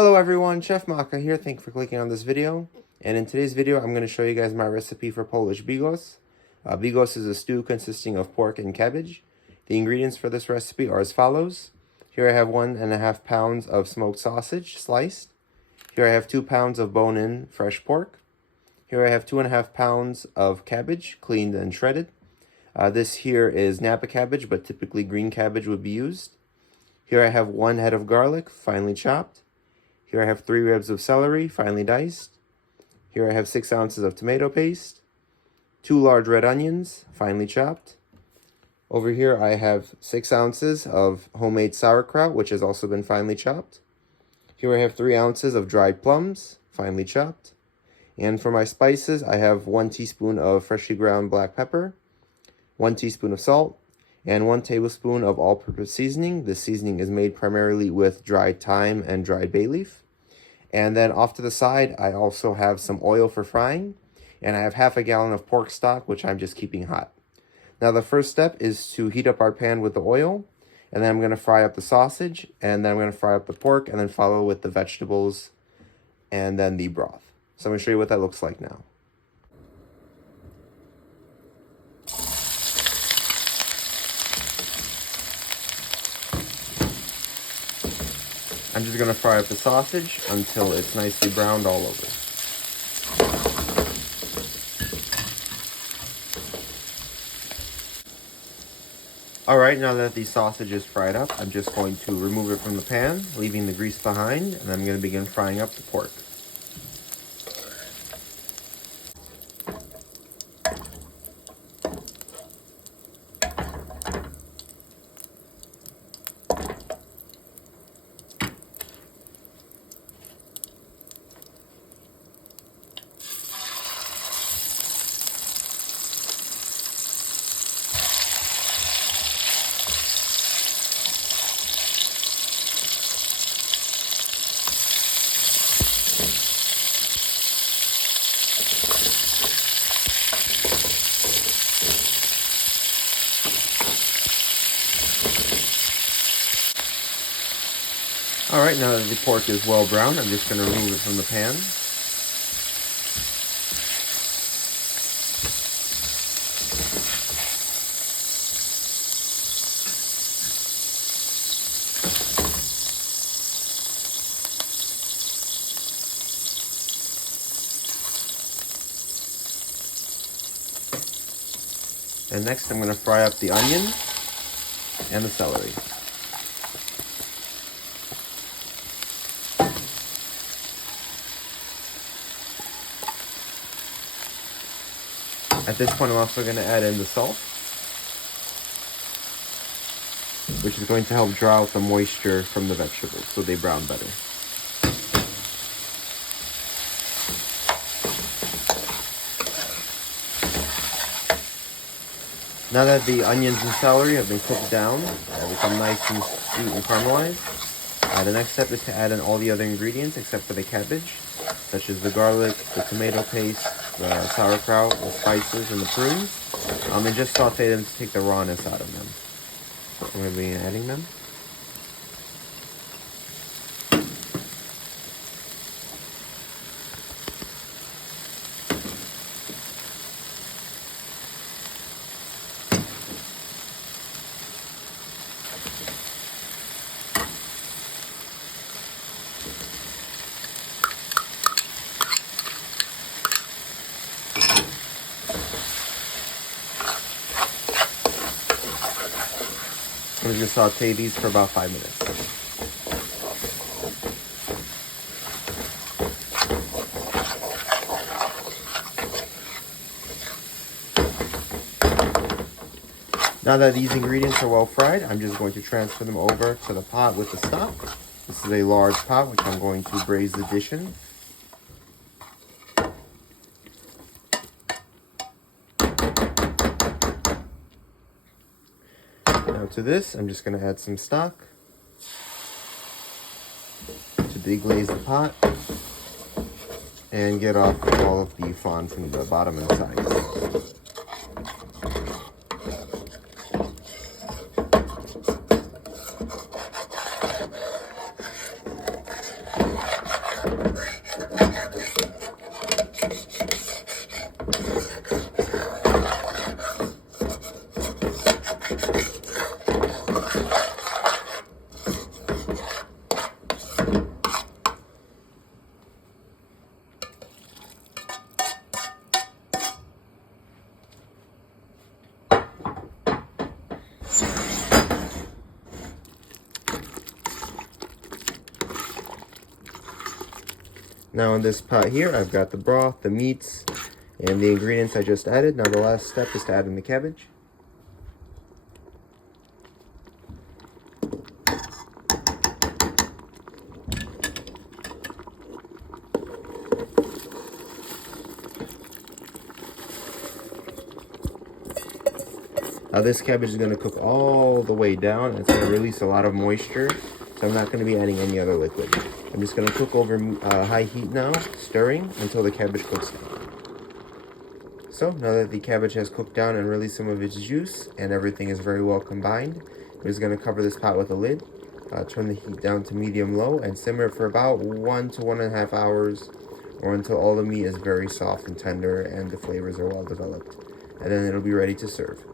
Hello everyone, Chef Maka here. Thank you for clicking on this video. And in today's video, I'm going to show you guys my recipe for Polish bigos. Bigos is a stew consisting of pork and cabbage. The ingredients for this recipe are as follows. Here I have 1.5 pounds of smoked sausage sliced. Here I have 2 pounds of bone-in fresh pork. Here I have 2.5 pounds of cabbage, cleaned and shredded. This here is Napa cabbage, but typically green cabbage would be used. Here I have 1 head of garlic, finely chopped. Here I have 3 ribs of celery, finely diced. Here I have 6 ounces of tomato paste, 2 large red onions, finely chopped. Over here I have 6 ounces of homemade sauerkraut, which has also been finely chopped. Here I have 3 ounces of dried plums, finely chopped. And for my spices, I have 1 teaspoon of freshly ground black pepper, 1 teaspoon of salt, and 1 tablespoon of all-purpose seasoning. This seasoning is made primarily with dried thyme and dried bay leaf. And then off to the side, I also have some oil for frying, and I have half a gallon of pork stock, which I'm just keeping hot. Now the first step is to heat up our pan with the oil, and then I'm going to fry up the sausage, and then I'm going to fry up the pork, and then follow with the vegetables, and then the broth. So I'm going to show you what that looks like now. I'm just going to fry up the sausage until it's nicely browned all over. Alright, now that the sausage is fried up, I'm just going to remove it from the pan, leaving the grease behind, and I'm going to begin frying up the pork. Alright, now that the pork is well browned, I'm just going to remove it from the pan. And next I'm going to fry up the onion and the celery. At this point, I'm also going to add in the salt, which is going to help draw out the moisture from the vegetables so they brown better. Now that the onions and celery have been cooked down, become nice and sweet and caramelized, the next step is to add in all the other ingredients except for the cabbage, such as the garlic, the tomato paste, the sauerkraut, the spices, and the prunes, and just saute them to take the rawness out of them. I'm going to be adding them. I'm going to saute these for about 5 minutes. Now that these ingredients are well fried, I'm just going to transfer them over to the pot with the stock. This is a large pot which I'm going to braise the dish in. Now to this, I'm just going to add some stock to deglaze the pot and get off all of the fond from the bottom and sides. Now in this pot here, I've got the broth, the meats, and the ingredients I just added. Now the last step is to add in the cabbage. Now this cabbage is going to cook all the way down, and it's going to release a lot of moisture, so I'm not going to be adding any other liquid. I'm just going to cook over high heat now, stirring until the cabbage cooks down. So now that the cabbage has cooked down and released some of its juice and everything is very well combined, we're just going to cover this pot with a lid, turn the heat down to medium-low, and simmer it for about 1 to 1.5 hours, or until all the meat is very soft and tender and the flavors are well developed. And then it'll be ready to serve.